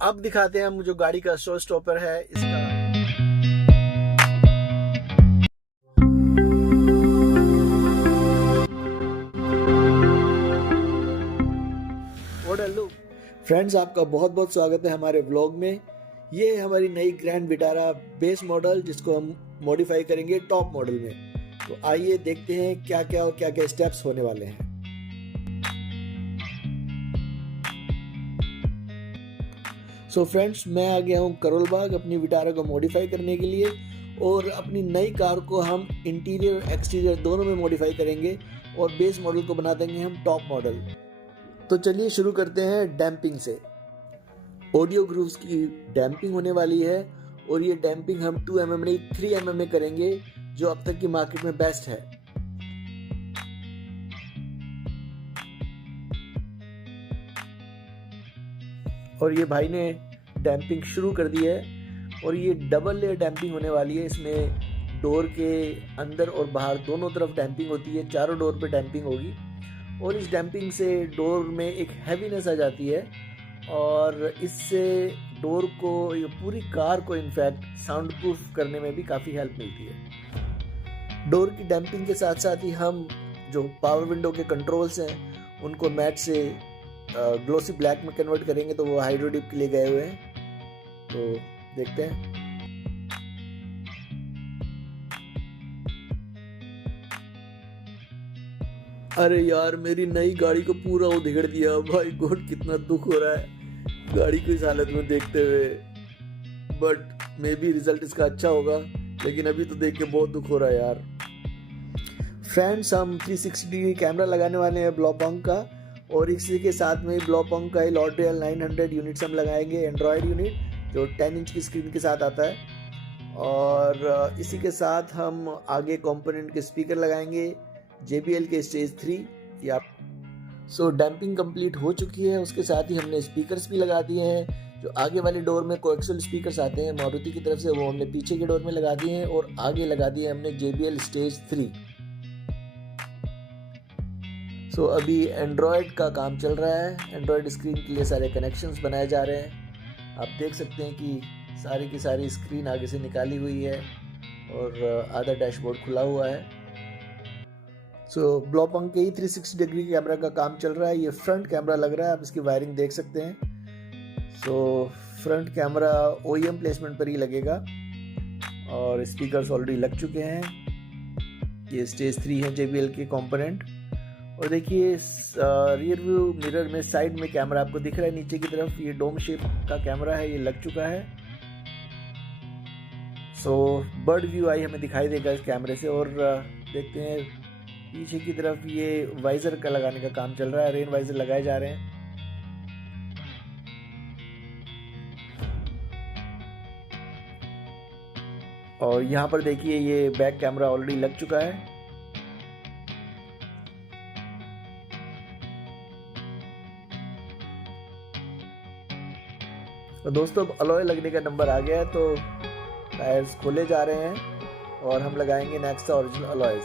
अब दिखाते हैं हम जो गाड़ी का शो स्टॉपर है इसका। फ्रेंड्स, आपका बहुत बहुत स्वागत है हमारे व्लॉग में। ये है हमारी नई ग्रैंड विटारा बेस मॉडल, जिसको हम मॉडिफाई करेंगे टॉप मॉडल में। तो आइए देखते हैं क्या क्या और क्या क्या स्टेप्स होने वाले हैं। सो फ्रेंड्स, मैं आ गया हूँ करोल बाग अपनी विटारा को मॉडिफाई करने के लिए, और अपनी नई कार को हम इंटीरियर और एक्सटीरियर दोनों में मॉडिफाई करेंगे और बेस मॉडल को बना देंगे हम टॉप मॉडल। तो चलिए शुरू करते हैं डैम्पिंग से। ऑडियो ग्रूव्स की डैम्पिंग होने वाली है, और ये डैम्पिंग हम 2 mm नहीं 3 mm में करेंगे, जो अब तक की मार्केट में बेस्ट है। और ये भाई ने डैम्पिंग शुरू कर दी है, और ये डबल लेयर डैम्पिंग होने वाली है। इसमें डोर के अंदर और बाहर दोनों तरफ डैम्पिंग होती है, चारों डोर पे डैम्पिंग होगी। और इस डैम्पिंग से डोर में एक हैवीनेस आ जाती है, और इससे डोर को, ये पूरी कार को इनफैक्ट साउंड प्रूफ करने में भी काफ़ी हेल्प मिलती है। डोर की डैम्पिंग के साथ साथ ही हम जो पावर विंडो के कंट्रोल्स हैं उनको मैट से ग्लोसी ब्लैक में कन्वर्ट करेंगे, तो वो हाइड्रो डिप के लिए गए हुए हैं। तो देखते हैं। अरे यार, मेरी नई गाड़ी को पूरा उधेड़ दिया भाई गॉड, कितना दुख हो रहा है गाड़ी को इस हालत में देखते हुए। बट मे बी रिजल्ट इसका अच्छा होगा, लेकिन अभी तो देख के बहुत दुख हो रहा है यार। फ्रेंड्स, हम 360 डिग्री कैमरा लगाने वाले हैं ब्लॉपंग का, और इसी के साथ में ब्लॉपंग का लॉरियल 900 यूनिट्स हम लगाएंगे, एंड्रॉयड यूनिट जो 10 इंच की स्क्रीन के साथ आता है। और इसी के साथ हम आगे कंपोनेंट के स्पीकर लगाएंगे, JBL के स्टेज 3 या। सो डैम्पिंग कंप्लीट हो चुकी है। उसके साथ ही हमने स्पीकर्स भी लगा दिए हैं। जो आगे वाले डोर में कोएक्सियल स्पीकर्स आते हैं मारुति की तरफ से, वो हमने पीछे के डोर में लगा दिए हैं, और आगे लगा दिए हमने JBL स्टेज 3। सो अभी एंड्रॉयड का काम चल रहा है। एंड्रॉयड स्क्रीन के लिए सारे कनेक्शंस बनाए जा रहे हैं। आप देख सकते हैं कि सारी की सारी स्क्रीन आगे से निकाली हुई है, और आधा डैशबोर्ड खुला हुआ है। सो ब्लॉपंग के ही 360 डिग्री कैमरा का काम चल रहा है। ये फ्रंट कैमरा लग रहा है, आप इसकी वायरिंग देख सकते हैं। So front camera OEM placement पर ही लगेगा, और स्पीकर्स ऑलरेडी लग चुके हैं। ये स्टेज 3 है JBL के कंपोनेंट। और देखिए रियर व्यू मिरर में साइड में कैमरा आपको दिख रहा है नीचे की तरफ, ये डोम शेप का कैमरा है, ये लग चुका है। सो बर्ड व्यू आई हमें दिखाई देगा इस कैमरे से। और देखते हैं पीछे की तरफ ये वाइजर का लगाने का काम चल रहा है, रेन वाइजर लगाए जा रहे हैं। और यहाँ पर देखिए ये बैक कैमरा ऑलरेडी लग चुका है। तो दोस्तों, अब अलॉय लगने का नंबर आ गया है, तो टायर्स खोले जा रहे हैं, और हम लगाएंगे नेक्सा ओरिजिनल अलॉयज।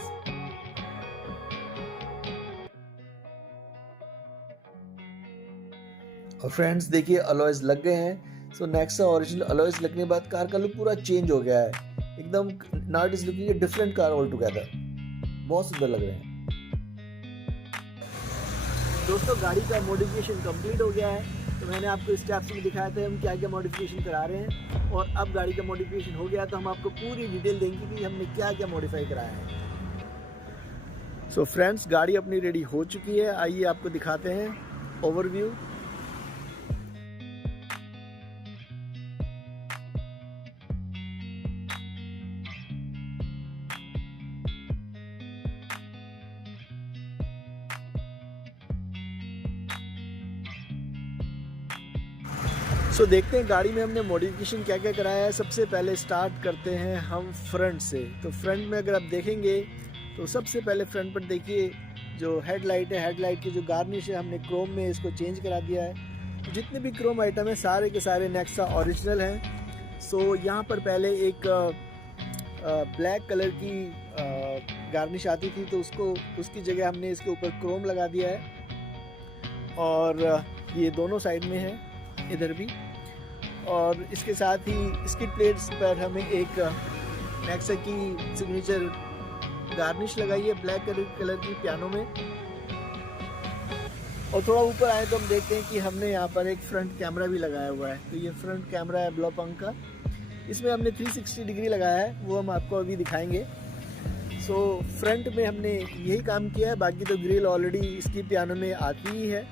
और फ्रेंड्स देखिए, अलॉयज लग गए हैं। सो नेक्सा ओरिजिनल अलॉयज लगने के बाद कार का लुक पूरा चेंज हो गया है एकदम। Now it is looking a different car all together. बहुत सुंदर लग रहे हैं दोस्तों। गाड़ी का मॉडिफिकेशन कंप्लीट हो गया है। तो मैंने आपको स्टेप्स में दिखाया था हम क्या क्या मॉडिफिकेशन करा रहे हैं, और अब गाड़ी का मॉडिफिकेशन हो गया, तो हम आपको पूरी डिटेल देंगे कि हमने क्या क्या मॉडिफाई कराया है। सो फ्रेंड्स, गाड़ी अपनी रेडी हो चुकी है। आइए आपको दिखाते हैं ओवरव्यू। सो देखते हैं गाड़ी में हमने मॉडिफिकेशन क्या क्या कराया है। सबसे पहले स्टार्ट करते हैं हम फ्रंट से। तो फ्रंट में अगर आप देखेंगे तो सबसे पहले फ्रंट पर देखिए जो हेडलाइट है, हेडलाइट की जो गार्निश है हमने क्रोम में इसको चेंज करा दिया है। तो जितने भी क्रोम आइटम है सारे के सारे नेक्सा ओरिजिनल हैं। सो यहाँ पर पहले एक ब्लैक कलर की गार्निश आती थी, तो उसकी जगह हमने इसके ऊपर क्रोम लगा दिया है, और ये दोनों साइड में है, इधर भी। और इसके साथ ही स्किड प्लेट्स पर हमें एक नेक्सा की सिग्नेचर गार्निश लगाई है ब्लैक कलर की पियानो में। और थोड़ा ऊपर आए तो हम देखते हैं कि हमने यहाँ पर एक फ्रंट कैमरा भी लगाया हुआ है। तो ये फ्रंट कैमरा है ब्लोपंक का, इसमें हमने 360 डिग्री लगाया है, वो हम आपको अभी दिखाएंगे। सो फ्रंट में हमने यही काम किया है, बाकी तो ग्रिल ऑलरेडी इसकी पियानो में आती ही है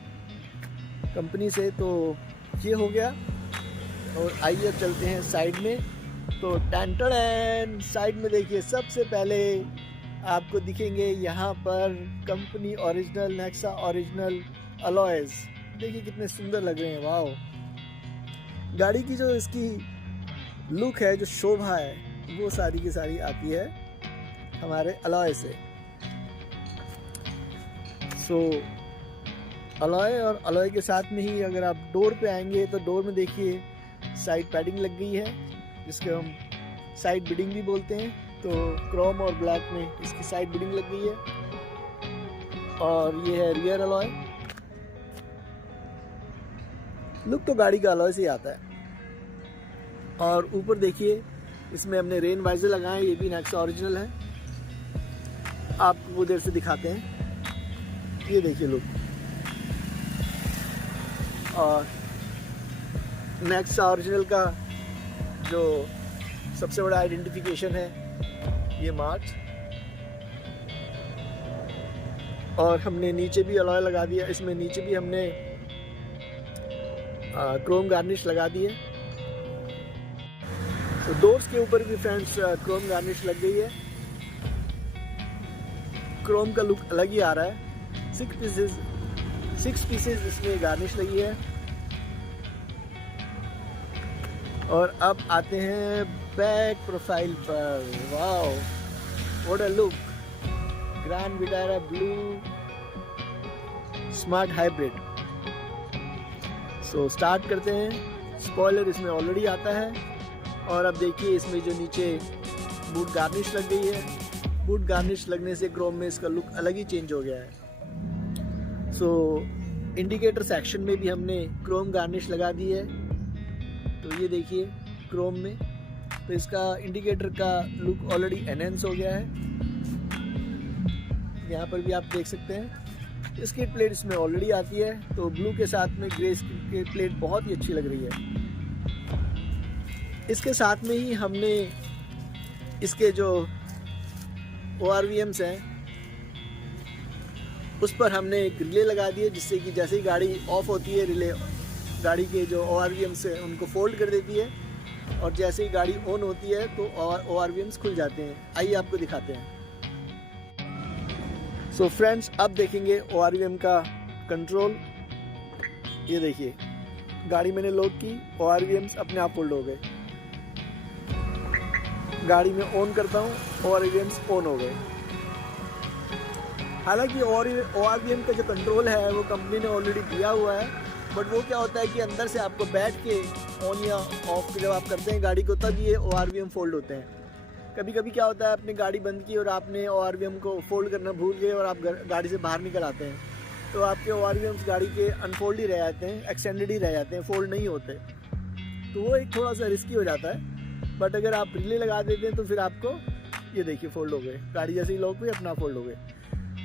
कंपनी से। तो ये हो गया। और आइए अब चलते हैं साइड में। तो टैंटन साइड में देखिए, सबसे पहले आपको दिखेंगे यहाँ पर company original Nexa original alloys. देखिए कितने सुंदर लग रहे हैं, वाह। गाड़ी की जो इसकी लुक है, जो शोभा है, वो सारी की सारी आती है हमारे अलॉय से। सो अलॉय और अलॉय के साथ में ही अगर आप डोर पे आएंगे तो डोर में देखिए साइड पैडिंग लग गई है, जिसको हम साइड बिडिंग भी बोलते हैं। तो क्रोम और ब्लैक में इसकी साइड बिडिंग लग गई है। और ये है रियर अलॉय। लुक तो गाड़ी का अलॉय से ही आता है। और ऊपर देखिए, इसमें हमने रेन वाइजर लगाए हैं, ये भी नेक्सा ओरिजिनल है। आपको वो देर से दिखाते हैं, ये देखिए लुक। और नेक्सा ओरिजिनल का जो सबसे बड़ा आइडेंटिफिकेशन है, ये मार्च। और हमने नीचे भी अलॉय लगा दिया, इसमें नीचे भी हमने क्रोम गार्निश लगा दी है। तो डोर्स के ऊपर भी फ्रेंड्स क्रोम गार्निश लग गई है। क्रोम का लुक अलग ही आ रहा है। 6 पीसेस इसमें गार्निश लगी है। और अब आते हैं बैक प्रोफाइल पर। Wow, what a look. Grand Vitara blue smart hybrid. So start करते हैं। स्पॉइलर इसमें ऑलरेडी आता है। और अब देखिए, इसमें जो नीचे बूट गार्निश लग गई है, बूट गार्निश लगने से क्रोम में इसका लुक अलग ही चेंज हो गया है। सो इंडिकेटर सेक्शन में भी हमने क्रोम गार्निश लगा दी है। तो ये देखिए क्रोम में, तो इसका इंडिकेटर का लुक ऑलरेडी एनहेंस हो गया है। यहाँ पर भी आप देख सकते हैं। स्किड प्लेट इसमें ऑलरेडी आती है, तो ब्लू के साथ में ग्रे स्किड प्लेट बहुत ही अच्छी लग रही है। इसके साथ में ही हमने इसके जो ORVMs हैं, उस पर हमने एक रिले लगा दी है, जिससे कि जैसे ही गाड़ी ऑफ होती है, रिले गाड़ी के जो ORVMs हैं उनको फोल्ड कर देती है। और जैसे ही गाड़ी ऑन होती है तो ORVMs खुल जाते हैं। आइए आपको दिखाते हैं। सो फ्रेंड्स, अब देखेंगे ORVM का कंट्रोल। ये देखिए, गाड़ी मैंने लॉक की, ORVMs अपने आप फोल्ड हो गए। गाड़ी में ऑन करता हूँ, ORVMs ऑन हो गए। हालांकि ORVM का जो कंट्रोल है वो कंपनी ने ऑलरेडी दिया हुआ है, बट वो क्या होता है कि अंदर से आपको बैठ के ऑन या ऑफ जब आप करते हैं गाड़ी को, तब ये ORVM फोल्ड होते हैं। कभी कभी क्या होता है, आपने गाड़ी बंद की और आपने ORVM को फोल्ड करना भूल गए और आप गाड़ी से बाहर निकल आते हैं, तो आपके ORVMs गाड़ी के अनफोल्ड ही रह जाते हैं, एक्सटेंडेड ही रह जाते हैं, फोल्ड नहीं होते। तो वो एक थोड़ा सा रिस्की हो जाता है। बट अगर आप रिले लगा देते हैं तो फिर आपको ये देखिए फोल्ड हो गए। गाड़ी जैसे ही लॉक हुई अपना फोल्ड हो गए।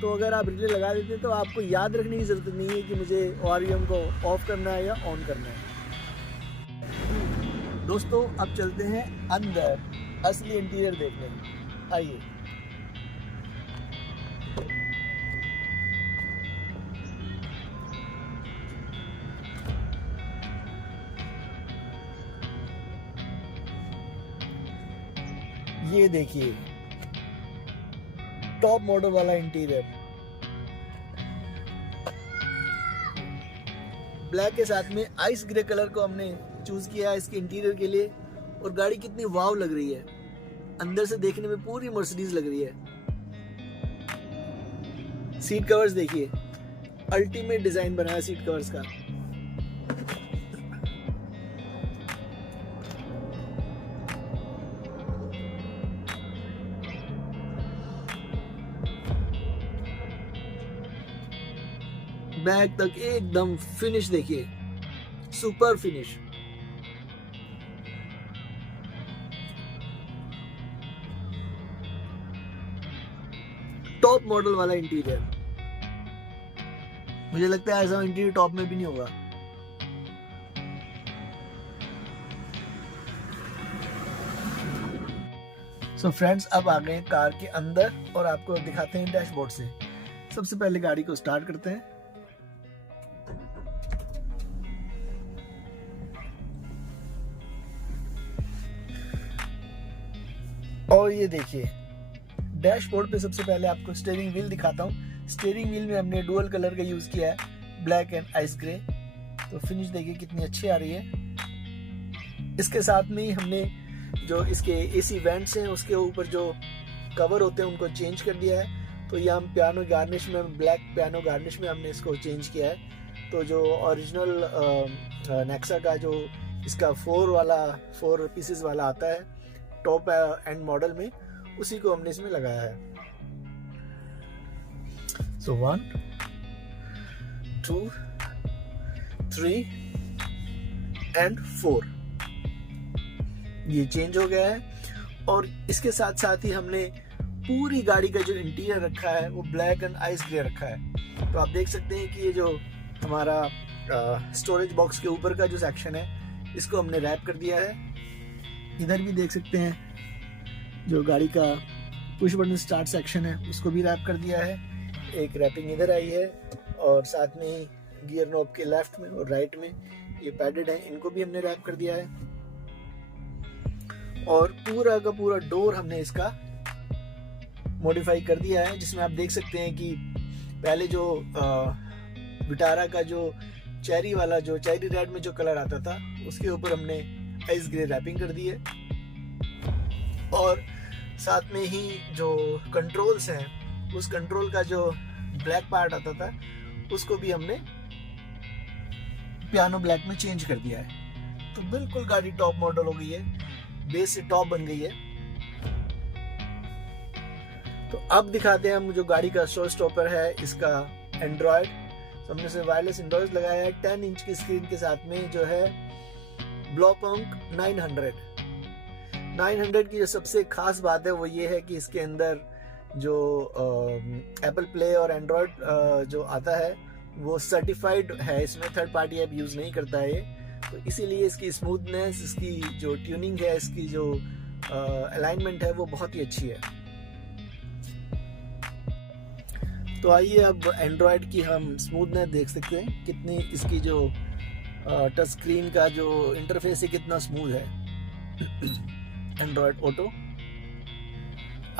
तो अगर आप रिले लगा देते हैं तो आपको याद रखने की ज़रूरत नहीं है कि मुझे ORVM को ऑफ करना है या ऑन करना है। दोस्तों, अब चलते हैं अंदर असली इंटीरियर देखने। आइए। ये देखिए टॉप मॉडल वाला इंटीरियर, ब्लैक के साथ में आइस ग्रे कलर को हमने चूज किया है इसके इंटीरियर के लिए। और गाड़ी कितनी वाव लग रही है, अंदर से देखने में पूरी मर्सिडीज लग रही है। सीट कवर्स देखिए, अल्टीमेट डिजाइन बना है सीट कवर्स का। बैक तक एकदम फिनिश देखिए, सुपर फिनिश। मॉडल वाला इंटीरियर। मुझे लगता है ऐसा इंटीरियर टॉप में भी नहीं होगा। सो फ्रेंड्स, अब आ गए कार के अंदर और आपको दिखाते हैं डैशबोर्ड से। सबसे पहले गाड़ी को स्टार्ट करते हैं। और ये देखिए डैशबोर्ड पे सबसे पहले आपको स्टीयरिंग व्हील दिखाता हूँ। स्टीयरिंग व्हील में हमने डुअल कलर का यूज किया है, ब्लैक एंड आइस ग्रे। तो फिनिश देखिए कितनी अच्छी आ रही है। इसके साथ में ही हमने जो इसके एसी वेंट्स हैं उसके ऊपर जो कवर होते हैं उनको चेंज कर दिया है। तो ये हम पियानो गार्निश में, ब्लैक पियानो गार्निश में हमने इसको चेंज किया है। तो जो ओरिजिनल नेक्सा का जो इसका 4 पीसेस वाला आता है टॉप एंड मॉडल में, उसी को हमने इसमें लगाया है। सो 1 2 3 एंड 4 ये चेंज हो गया है। और इसके साथ साथ ही हमने पूरी गाड़ी का जो इंटीरियर रखा है वो ब्लैक एंड आइस ग्रे रखा है। तो आप देख सकते हैं कि ये जो हमारा स्टोरेज बॉक्स के ऊपर का जो सेक्शन है इसको हमने रैप कर दिया है। इधर भी देख सकते हैं जो गाड़ी का पुश बटन स्टार्ट सेक्शन है उसको भी रैप कर दिया है। एक रैपिंग इधर आई है और साथ में ही गियर नॉब के लेफ्ट में और राइट में ये पैडेड है, इनको भी हमने रैप कर दिया है। और पूरा का पूरा डोर हमने इसका मॉडिफाई कर दिया है, जिसमें आप देख सकते हैं कि पहले जो विटारा का जो चेरी वाला जो चेरी रेड में जो कलर आता था उसके ऊपर हमने आइस ग्रे रैपिंग कर दी है। और साथ में ही जो कंट्रोल्स हैं उस कंट्रोल का जो ब्लैक पार्ट आता था उसको भी हमने पियानो ब्लैक में चेंज कर दिया है। तो बिल्कुल गाड़ी टॉप मॉडल हो गई है, बेस से टॉप बन गई है। तो अब दिखाते हैं हम जो गाड़ी का शो स्टॉपर है इसका एंड्रॉयड। तो हमने इसे वायरलेस एंड्रॉयड लगाया है 10 इंच की स्क्रीन के साथ में, जो है ब्लॉपंक 900 की जो सबसे खास बात है वो ये है कि इसके अंदर जो एप्पल प्ले और एंड्रॉयड जो आता है वो सर्टिफाइड है, इसमें थर्ड पार्टी ऐप यूज नहीं करता है। तो इसीलिए इसकी स्मूथनेस, इसकी जो ट्यूनिंग है, इसकी जो अलाइनमेंट है वो बहुत ही अच्छी है। तो आइए अब एंड्रॉयड की हम स्मूथनेस देख सकते हैं, कितनी इसकी जो टच स्क्रीन का जो इंटरफेस है कितना स्मूथ है। एंड्रॉयड ऑटो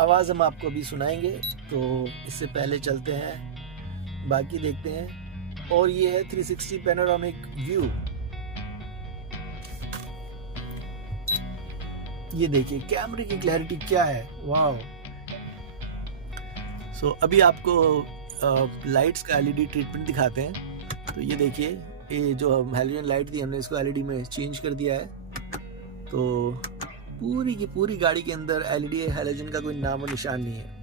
आवाज़ हम आपको भी सुनाएंगे, तो इससे पहले चलते हैं बाकी देखते हैं। और ये है 360 पैनोरामिक व्यू। ये देखिए कैमरे की क्लैरिटी क्या है, वाह। सो अभी आपको लाइट्स का एलईडी ट्रीटमेंट दिखाते हैं। तो ये देखिए, ये जो हैलोजन लाइट थी हमने इसको एलईडी में चेंज कर दिया है। तो पूरी की पूरी गाड़ी के अंदर एलईडी हैलोजन का कोई नामो निशान नहीं है।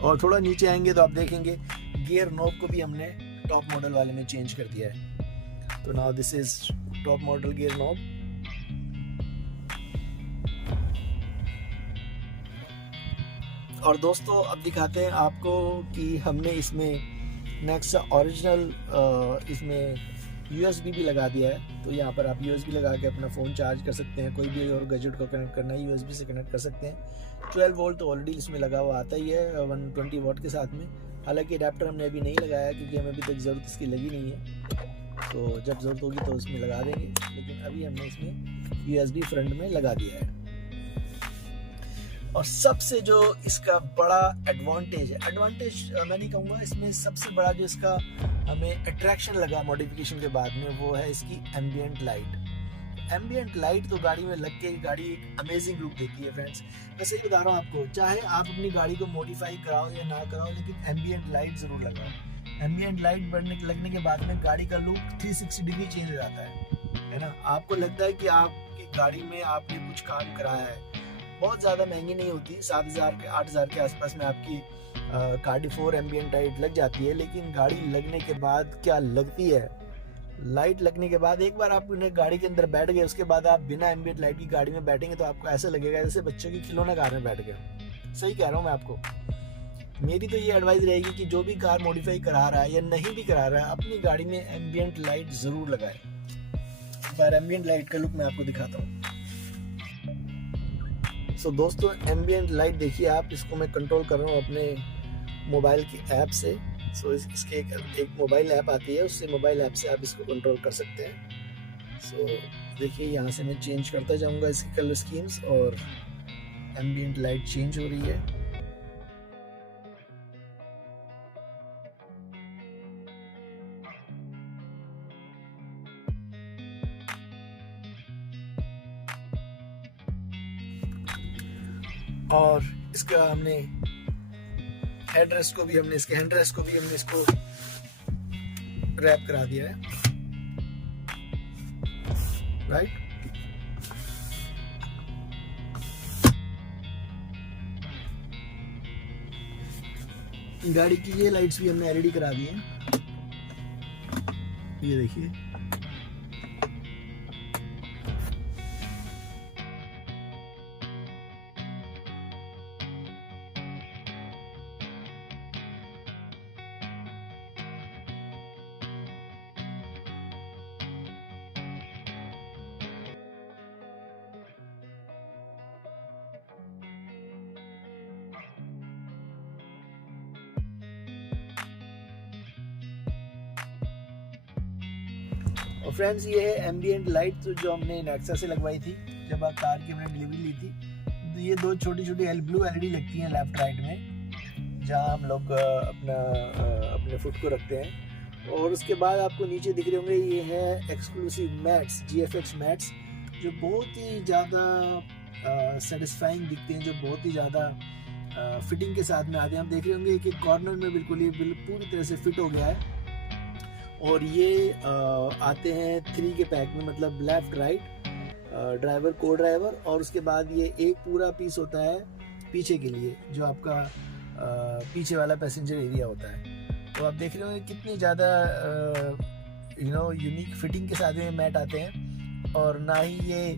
और थोड़ा नीचे आएंगे तो आप देखेंगे गियर नॉब को भी हमने टॉप मॉडल वाले में चेंज कर दिया है। तो now this is top model gear knob. और दोस्तों अब दिखाते हैं आपको कि हमने इसमें नेक्सा ओरिजिनल इसमें USB भी लगा दिया है। तो यहाँ पर आप USB लगा के अपना फ़ोन चार्ज कर सकते हैं, कोई भी और गैजेट को कनेक्ट करना है USB से कनेक्ट कर सकते हैं। 12 वोल्ट तो ऑलरेडी इसमें लगा हुआ आता ही है 120 वाट के साथ में। हालांकि अडेप्टर हमने अभी नहीं लगाया क्योंकि हमें अभी तक ज़रूरत इसकी लगी नहीं है, तो जब ज़रूरत होगी तो इसमें लगा देंगे। लेकिन अभी हमने इसमें USB फ्रंट में लगा दिया है। और सबसे जो इसका बड़ा एडवांटेज मैं नहीं कहूँगा, इसमें सबसे बड़ा जो इसका हमें अट्रैक्शन लगा मॉडिफिकेशन के बाद में वो है इसकी एम्बियंट लाइट। एम्बियंट लाइट तो गाड़ी में लग के गाड़ी एक अमेजिंग लुक देती है फ्रेंड्स। मैं सही बता रहा हूँ आपको, चाहे आप अपनी गाड़ी को मॉडिफाई कराओ या ना कराओ, लेकिन एम्बियंट लाइट ज़रूर लगाओ। एम्बियंट लाइट लगने के बाद में गाड़ी का लुक 360 डिग्री चेंज हो जाता है ना। आपको लगता है कि आपकी गाड़ी में आपने कुछ काम कराया है। बहुत ज़्यादा महंगी नहीं होती, 7,000 के 8,000 के आसपास में आपकी कार्डी 4 एम्बियंट लाइट लग जाती है। लेकिन गाड़ी लगने के बाद क्या लगती है, लाइट लगने के बाद एक बार आप गाड़ी के अंदर बैठ गए, उसके बाद आप बिना एम्बियंट लाइट की गाड़ी में बैठेंगे तो आपको ऐसा लगेगा जैसे बच्चे की खिलौना कार में बैठ गए। सही कह रहा हूँ मैं आपको। मेरी तो ये एडवाइस रहेगी कि जो भी कार मॉडिफाई करा रहा है या नहीं भी करा रहा है, अपनी गाड़ी में एम्बियंट लाइट ज़रूर लगाए। पर एम्बियंट लाइट का लुक मैं आपको दिखाता हूँ। सो दोस्तों, एम्बियंट लाइट देखिए आप, इसको मैं कंट्रोल कर रहा हूँ अपने मोबाइल की ऐप से। सो इसके एक मोबाइल ऐप आती है, उससे मोबाइल ऐप से आप इसको कंट्रोल कर सकते हैं। सो देखिए यहाँ से मैं चेंज करता जाऊँगा इसकी कलर स्कीम्स और एम्बियंट लाइट चेंज हो रही है। और इसका हमने हेडरेस्ट को भी हमने इसको रैप करा दिया है, राइट। गाड़ी की ये लाइट्स भी हमने एलईडी करा दी हैं, ये देखिए। और फ्रेंड्स, ये है एम्बियंट लाइट जो हमने नेक्सा से लगवाई थी जब आप कार की हमने डिलीवरी ली थी। तो ये दो छोटी छोटी ब्लू एलईडी लगती हैं लेफ्ट राइट में, जहाँ हम लोग अपने फुट को रखते हैं। और उसके बाद आपको नीचे दिख रहे होंगे, ये है एक्सक्लूसिव मैट्स, GFX मैट्स, जो बहुत ही ज़्यादा सेटिस्फाइंग दिखते हैं, जो बहुत ही ज़्यादा फिटिंग के साथ में आते हैं। आप देख रहे होंगे कि कॉर्नर में बिल्कुल ये पूरी तरह से फिट हो गया है। और ये आते हैं 3 के पैक में, मतलब लेफ्ट राइट, ड्राइवर, को ड्राइवर, और उसके बाद ये एक पूरा पीस होता है पीछे के लिए, जो आपका पीछे वाला पैसेंजर एरिया होता है। तो आप देख रहे हो कितनी ज़्यादा यूनिक फिटिंग के साथ में मैट आते हैं, और ना ही ये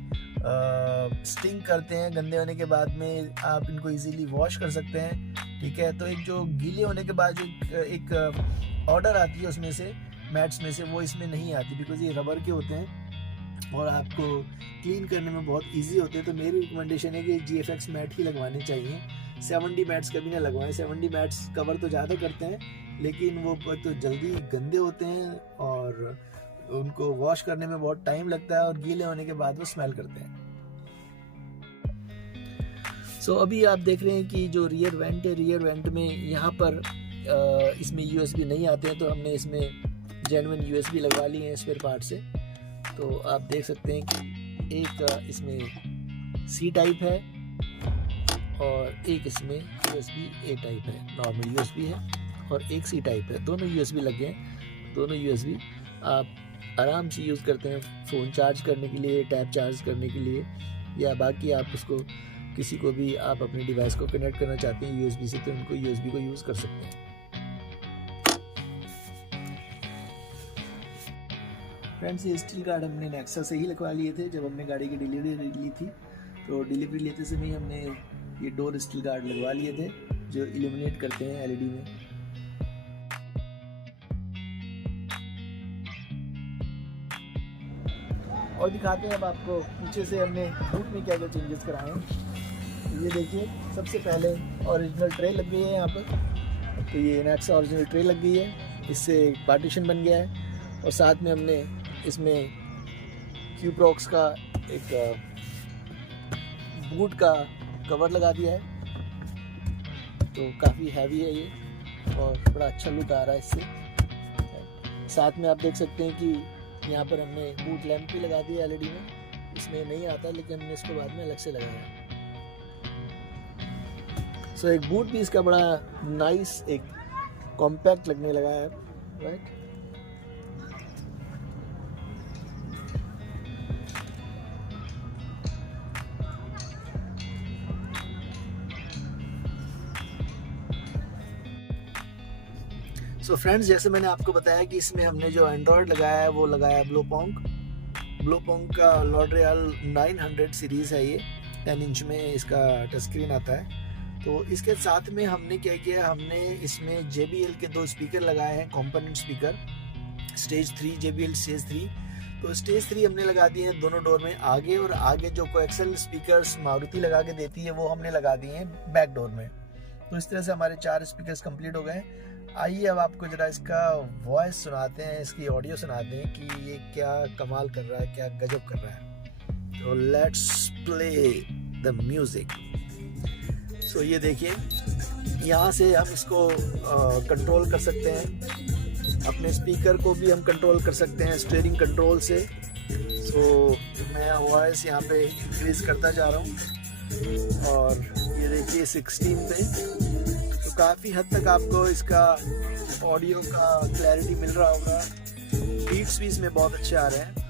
स्टिंग करते हैं। गंदे होने के बाद में आप इनको इजीली वॉश कर सकते हैं, ठीक है। तो एक जो गीले होने के बाद जो एक ऑर्डर आती है उसमें से, मैट्स में से, वो इसमें नहीं आती, बिकॉज ये रबर के होते हैं और आपको क्लीन करने में बहुत इजी होते हैं। तो मेरी रिकमेंडेशन है कि GFX मैट ही लगवाने चाहिए। 7D मैट्स कभी ना लगवाएं। 7D मैट्स कवर तो ज़्यादा करते हैं, लेकिन वो तो जल्दी गंदे होते हैं और उनको वॉश करने में बहुत टाइम लगता है, और गीले होने के बाद वो स्मेल करते हैं। सो अभी आप देख रहे हैं कि जो रियर वेंट है, रियर वेंट में यहाँ पर इसमें USB नहीं आते हैं, तो हमने इसमें जेन्युइन USB लगवा लिए हैं स्पेयर पार्ट से। तो आप देख सकते हैं कि एक इसमें C टाइप है और एक इसमें USB-A टाइप है, नॉर्मल USB है, और एक C टाइप है। दोनों USB लगे हैं। दोनों USB आप आराम से यूज़ करते हैं फ़ोन चार्ज करने के लिए, टैब चार्ज करने के लिए, या बाकी आप उसको किसी को भी आप अपने डिवाइस को कनेक्ट करना चाहते हैं USB से, तो उनको USB को यूज़ कर सकते हैं। फ्रेंड्स, ये स्टील गार्ड हमने नेक्सा से ही लगवा लिए थे जब हमने गाड़ी की डिलीवरी ली थी। तो डिलीवरी लेते समय ही हमने ये डोर स्टील गार्ड लगवा लिए थे, जो इल्यूमिनेट करते हैं LED में। और दिखाते हैं अब आपको पीछे से हमने बूट में क्या क्या चेंजेस कराए हैं। ये देखिए, सबसे पहले ओरिजिनल ट्रे लग गई है यहाँ पर। तो ये नेक्सा ओरिजिनल ट्रे लग गई है, इससे पार्टीशन बन गया है। और साथ में हमने इसमें क्यूप्रॉक्स का एक बूट का कवर लगा दिया है, तो काफ़ी हैवी है ये और बड़ा अच्छा लुक आ रहा है इससे। साथ में आप देख सकते हैं कि यहाँ पर हमने बूट लैंप भी लगा दिया LED में। इसमें नहीं आता, लेकिन हमने इसको बाद में अलग से लगाया। सो एक बूट भी इसका बड़ा नाइस, एक कॉम्पैक्ट लगने लगा है, राइट। सो फ्रेंड्स, जैसे मैंने आपको बताया कि इसमें हमने जो एंड्रॉयड लगाया है वो लगाया है ब्लोपोंग का लॉरियल 900 सीरीज़ है। ये 10 इंच में इसका टच स्क्रीन आता है। तो इसके साथ में हमने क्या किया, हमने इसमें JBL के 2 स्पीकर लगाए हैं, component speaker stage 3, JBL stage 3। तो स्टेज 3 हमने लगा दिए हैं दोनों डोर में आगे, और आगे जो कोएक्सियल स्पीकर्स मारुति लगा के देती है वो हमने लगा दिए हैं बैक डोर में। तो इस तरह से हमारे 4 स्पीकर्स कंप्लीट हो गए। आइए अब आपको जरा इसका वॉइस सुनाते हैं, इसकी ऑडियो सुनाते हैं कि ये क्या कमाल कर रहा है, क्या गजब कर रहा है। तो लेट्स प्ले द म्यूजिक। सो ये देखिए, यहाँ से हम इसको कंट्रोल कर सकते हैं, अपने स्पीकर को भी हम कंट्रोल कर सकते हैं स्टीयरिंग कंट्रोल से। सो मैं वॉइस यहाँ पे इंक्रीज करता जा रहा हूँ, और ये देखिए 16 पे। तो काफ़ी हद तक आपको इसका ऑडियो का क्लैरिटी मिल रहा होगा। बीट्स भी इसमें बहुत अच्छे आ रहे हैं।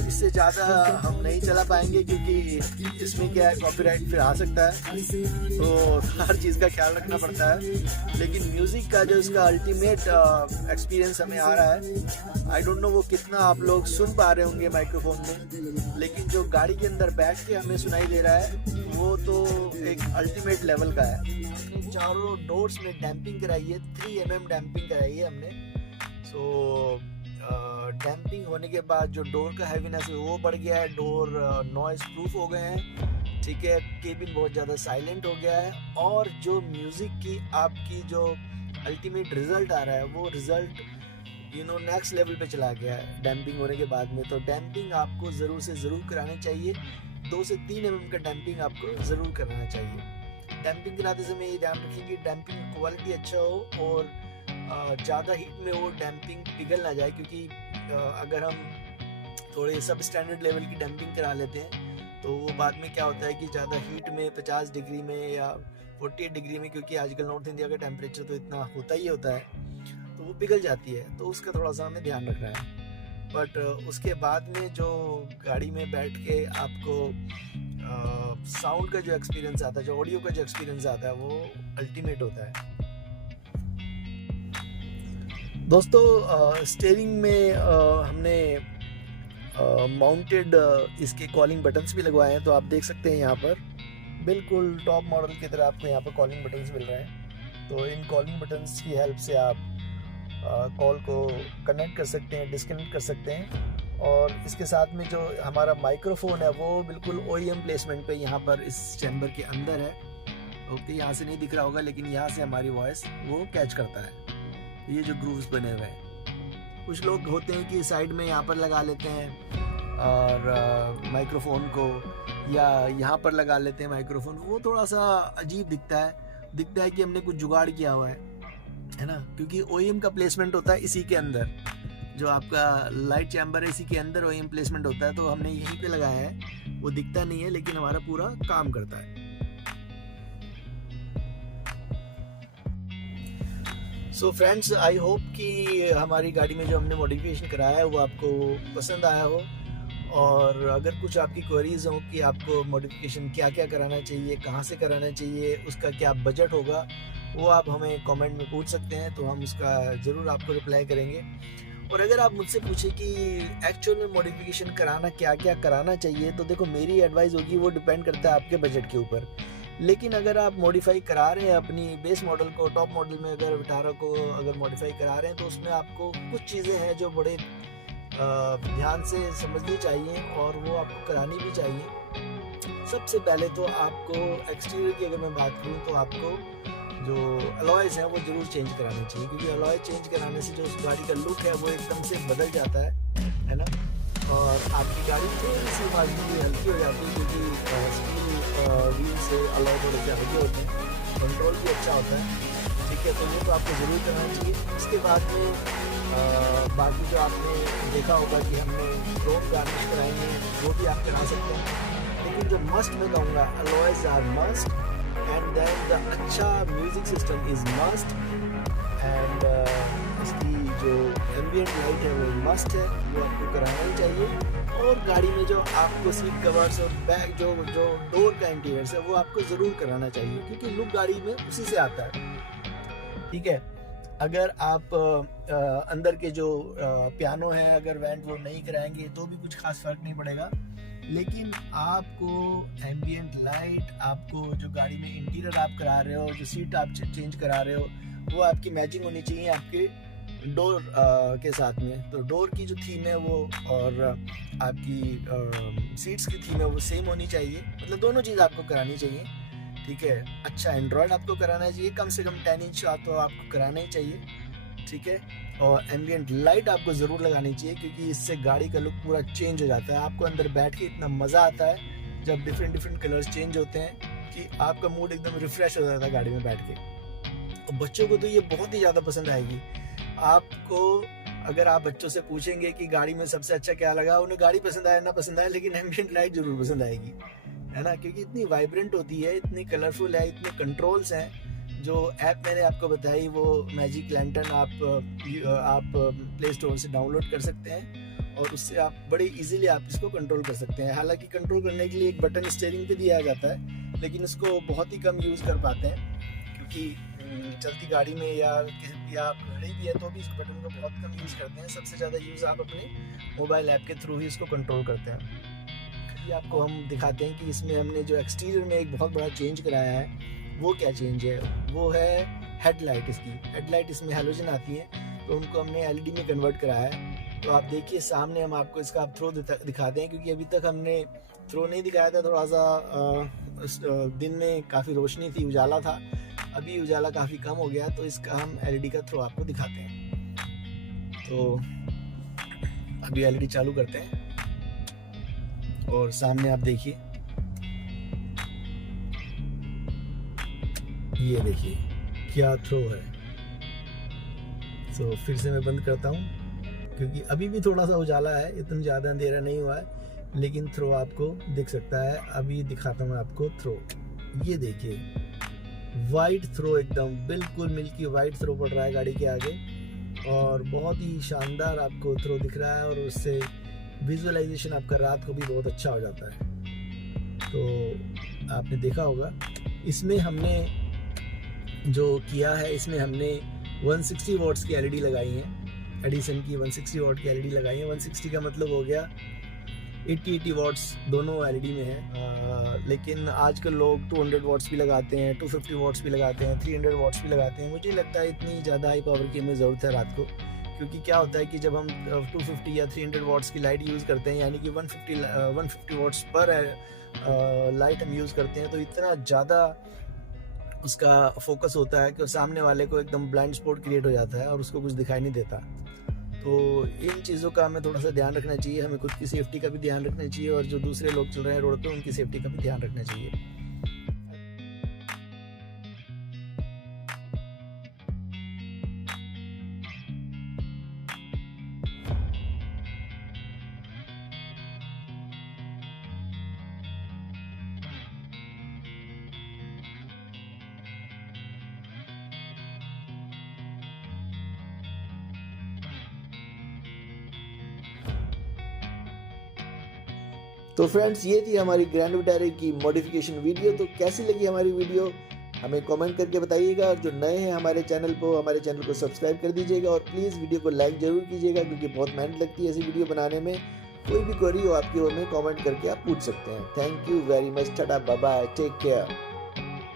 इससे ज़्यादा हम नहीं चला पाएंगे क्योंकि इसमें क्या है, कॉपीराइट फिर आ सकता है, तो हर चीज़ का ख्याल रखना पड़ता है। लेकिन म्यूज़िक का जो इसका अल्टीमेट एक्सपीरियंस हमें आ रहा है, आई डोंट नो वो कितना आप लोग सुन पा रहे होंगे माइक्रोफोन में, लेकिन जो गाड़ी के अंदर बैठ के हमें सुनाई दे रहा है वो तो एक अल्टीमेट लेवल का है। हमने चारों डोर्स में डैम्पिंग कराई है, 3 mm डैम्पिंग कराई है हमने। सो डैम्पिंग होने के बाद जो डोर का हैवीनेस है वो बढ़ गया है, डोर नॉइस प्रूफ हो गए हैं, ठीक है, केबिन बहुत ज़्यादा साइलेंट हो गया है, और जो म्यूज़िक की आपकी जो अल्टीमेट रिजल्ट आ रहा है वो रिजल्ट नेक्स्ट लेवल पे चला गया है डैम्पिंग होने के बाद में। तो डैम्पिंग आपको ज़रूर से ज़रूर करानी चाहिए, 2 से 3 mm का डैम्पिंग आपको ज़रूर कराना चाहिए। डैम्पिंग कराते समय ये ध्यान रखिए कि डैम्पिंग क्वालिटी अच्छा हो और ज़्यादा हीट में वो डैम्पिंग पिघल ना जाए, क्योंकि अगर हम थोड़े सब स्टैंडर्ड लेवल की डैम्पिंग करा लेते हैं तो वो बाद में क्या होता है कि ज़्यादा हीट में 50 डिग्री में या 48 डिग्री में, क्योंकि आजकल नॉर्थ इंडिया का टेम्परेचर तो इतना होता ही होता है, तो वो पिघल जाती है। तो उसका थोड़ा सा हमें ध्यान रखना है। बट उसके बाद में जो गाड़ी में बैठ के आपको साउंड का जो एक्सपीरियंस आता है, जो ऑडियो का जो एक्सपीरियंस आता है, वो अल्टीमेट होता है। दोस्तों स्टीयरिंग में हमने माउंटेड इसके कॉलिंग बटन्स भी लगवाए हैं, तो आप देख सकते हैं यहाँ पर बिल्कुल टॉप मॉडल की तरह आपको यहाँ पर कॉलिंग बटन्स मिल रहे हैं। तो इन कॉलिंग बटन्स की हेल्प से आप कॉल को कनेक्ट कर सकते हैं, डिस्कनेक्ट कर सकते हैं। और इसके साथ में जो हमारा माइक्रोफोन है वो बिल्कुल OEM प्लेसमेंट पे यहाँ पर इस चैम्बर के अंदर है। ओके, यहाँ से नहीं दिख रहा होगा, लेकिन यहाँ से हमारी वॉइस वो कैच करता है। ये जो ग्रूव्स बने हुए हैं, कुछ लोग होते हैं कि साइड में यहाँ पर लगा लेते हैं और माइक्रोफोन को, या यहाँ पर लगा लेते हैं माइक्रोफोन, वो थोड़ा सा अजीब दिखता है कि हमने कुछ जुगाड़ किया हुआ है ना, क्योंकि OEM का प्लेसमेंट होता है इसी के अंदर, जो आपका लाइट चैम्बर है इसी के अंदर OEM प्लेसमेंट होता है। तो हमने यहीं पे लगाया है, वो दिखता नहीं है लेकिन हमारा पूरा काम करता है। सो फ्रेंड्स, आई होप कि हमारी गाड़ी में जो हमने मॉडिफिकेशन कराया है वो आपको पसंद आया हो, और अगर कुछ आपकी क्वेरीज हो कि आपको मॉडिफिकेशन क्या क्या कराना चाहिए, कहाँ से कराना चाहिए, उसका क्या बजट होगा, वो आप हमें कमेंट में पूछ सकते हैं, तो हम उसका ज़रूर आपको रिप्लाई करेंगे। और अगर आप मुझसे पूछे कि एक्चुअल में मॉडिफिकेशन कराना क्या क्या कराना चाहिए, तो देखो मेरी एडवाइस होगी वो डिपेंड करता है आपके बजट के ऊपर। लेकिन अगर आप मॉडिफाई करा रहे हैं अपनी बेस मॉडल को, टॉप मॉडल में अगर विटारा को अगर मॉडिफाई करा रहे हैं, तो उसमें आपको कुछ चीज़ें हैं जो बड़े ध्यान से समझनी चाहिए और वो आपको करानी भी चाहिए। सबसे पहले तो आपको एक्सटीरियर की अगर मैं बात करूँ तो आपको जो अलॉयज़ हैं वो ज़रूर चेंज करानी चाहिए, क्योंकि अलॉय चेंज कराने से जो उस गाड़ी का लुक है वो एकदम से बदल जाता है ना, और आपकी गाड़ी थोड़ी सी मार्जिनली हल्की हो जाती है, क्योंकि स्टील व्हील से अलॉय थोड़े से हल्के होते हैं, कंट्रोल भी अच्छा होता है, ठीक है। तो ये तो आपको ज़रूर करना चाहिए। इसके बाद में बाकी जो आपने देखा होगा कि हमने क्रोम गार्निश कराएंगे, वो भी आप करा सकते हैं, लेकिन जो मस्ट मैं कहूँगा, alloys are must, and then the अच्छा music system is must, and इसकी जो एम्बिएंट लाइट है वो मस्ट है, वो आपको कराना ही चाहिए। और गाड़ी में जो आपको सीट कवर्स और बैक जो डोर का इंटीरियर है वो आपको ज़रूर कराना चाहिए, क्योंकि लुक गाड़ी में उसी से आता है, ठीक है। अगर आप अंदर के जो पियानो है अगर वेंट वो नहीं कराएंगे तो भी कुछ खास फर्क नहीं पड़ेगा, लेकिन आपको एम्बियंट लाइट, आपको जो गाड़ी में इंटीरियर आप करा रहे हो, जो सीट आप चेंज करा रहे हो, वो आपकी मैचिंग होनी चाहिए आपके डोर के साथ में। तो डोर की जो थीम है वो और आपकी सीट्स की थीम है वो सेम होनी चाहिए, मतलब दोनों चीज़ आपको करानी चाहिए, ठीक है। अच्छा एंड्रॉयड आपको कराना चाहिए, कम से कम 10 इंच तो आपको कराना ही चाहिए, ठीक है। और एम्बियंट लाइट आपको ज़रूर लगानी चाहिए, क्योंकि इससे गाड़ी का लुक पूरा चेंज हो जाता है। आपको अंदर बैठ के इतना मज़ा आता है जब डिफरेंट कलर्स चेंज होते हैं कि आपका मूड एकदम रिफ्रेश हो जाता है गाड़ी में बैठ के। और बच्चों को तो ये बहुत ही ज़्यादा पसंद आएगी। आपको अगर आप बच्चों से पूछेंगे कि गाड़ी में सबसे अच्छा क्या लगा, उन्हें गाड़ी पसंद आए ना पसंद आए, लेकिन एम्बियंट लाइट जरूर पसंद आएगी, है ना, क्योंकि इतनी वाइब्रेंट होती है, इतनी कलरफुल है, इतने कंट्रोल्स हैं। जो ऐप मैंने आपको बताई वो मैजिक लैंटर्न आप प्ले स्टोर से डाउनलोड कर सकते हैं और उससे आप बड़े इजीली आप इसको कंट्रोल कर सकते हैं। हालांकि कंट्रोल करने के लिए एक बटन स्टीयरिंग पे दिया जाता है, लेकिन उसको बहुत ही कम यूज़ कर पाते हैं, क्योंकि चलती गाड़ी में या आप खड़ी भी है तो भी इस बटन को बहुत कम यूज़ करते हैं। सबसे ज़्यादा यूज़ आप अपने मोबाइल ऐप के थ्रू ही इसको कंट्रोल करते हैं। ये आपको हम दिखाते हैं कि इसमें हमने जो एक्सटीरियर में एक बहुत बड़ा चेंज कराया है वो क्या चेंज है। वो है हेडलाइट। इसकी हेडलाइट इसमें हैलोजन आती है, तो उनको हमने एलईडी में कन्वर्ट कराया है। तो आप देखिए सामने हम आपको इसका आप थ्रो दिखाते हैं, क्योंकि अभी तक हमने थ्रो नहीं दिखाया था, थोड़ा सा दिन में काफ़ी रोशनी थी, उजाला था। अभी उजाला काफ़ी कम हो गया, तो इसका हम एलईडी का थ्रो आपको दिखाते हैं। तो अभी एलईडी चालू करते हैं और सामने आप देखिए, ये देखिए क्या थ्रो है। तो फिर से मैं बंद करता हूँ, क्योंकि अभी भी थोड़ा सा उजाला है, इतना ज़्यादा अंधेरा नहीं हुआ है, लेकिन थ्रो आपको दिख सकता है। अभी दिखाता हूँ आपको थ्रो। ये देखिए वाइट थ्रो, एकदम बिल्कुल मिल्की वाइट थ्रो पड़ रहा है गाड़ी के आगे, और बहुत ही शानदार आपको थ्रो दिख रहा है, और उससे विजुअलाइजेशन आपका रात को भी बहुत अच्छा हो जाता है। तो आपने देखा होगा इसमें हमने जो किया है, इसमें हमने 160 वॉट्स की एलईडी लगाई है, एडिसन की 160 वॉट की एलईडी लगाई है। 160 का मतलब हो गया 80 वॉट्स दोनों एलईडी में है। लेकिन आजकल लोग 200 वॉट्स भी लगाते हैं, 250 वॉट्स भी लगाते हैं, 300 वॉट्स भी लगाते हैं। मुझे लगता है इतनी ज़्यादा हाई पावर की हमें ज़रूरत है रात को, क्योंकि क्या होता है कि जब हम 250 या 300 वॉट्स की लाइट यूज़ करते हैं, यानी कि 150 वॉट्स पर लाइट हम यूज़ करते हैं, तो इतना ज़्यादा उसका फोकस होता है कि सामने वाले को एकदम ब्लाइंड स्पॉट क्रिएट हो जाता है और उसको कुछ दिखाई नहीं देता। तो इन चीज़ों का हमें थोड़ा सा ध्यान रखना चाहिए, हमें खुद की सेफ्टी का भी ध्यान रखना चाहिए, और जो दूसरे लोग चल रहे हैं रोड पे उनकी सेफ्टी का भी ध्यान रखना चाहिए। तो फ्रेंड्स ये थी हमारी ग्रैंड विटारा की मॉडिफिकेशन वीडियो। तो कैसी लगी हमारी वीडियो हमें कमेंट करके बताइएगा, और जो नए हैं हमारे चैनल को सब्सक्राइब कर दीजिएगा, और प्लीज़ वीडियो को लाइक ज़रूर कीजिएगा, क्योंकि बहुत मेहनत लगती है ऐसी वीडियो बनाने में। कोई भी क्वेरी हो आपकी, वो हमें कमेंट करके आप पूछ सकते हैं। Thank you very much, tata bye bye, take care.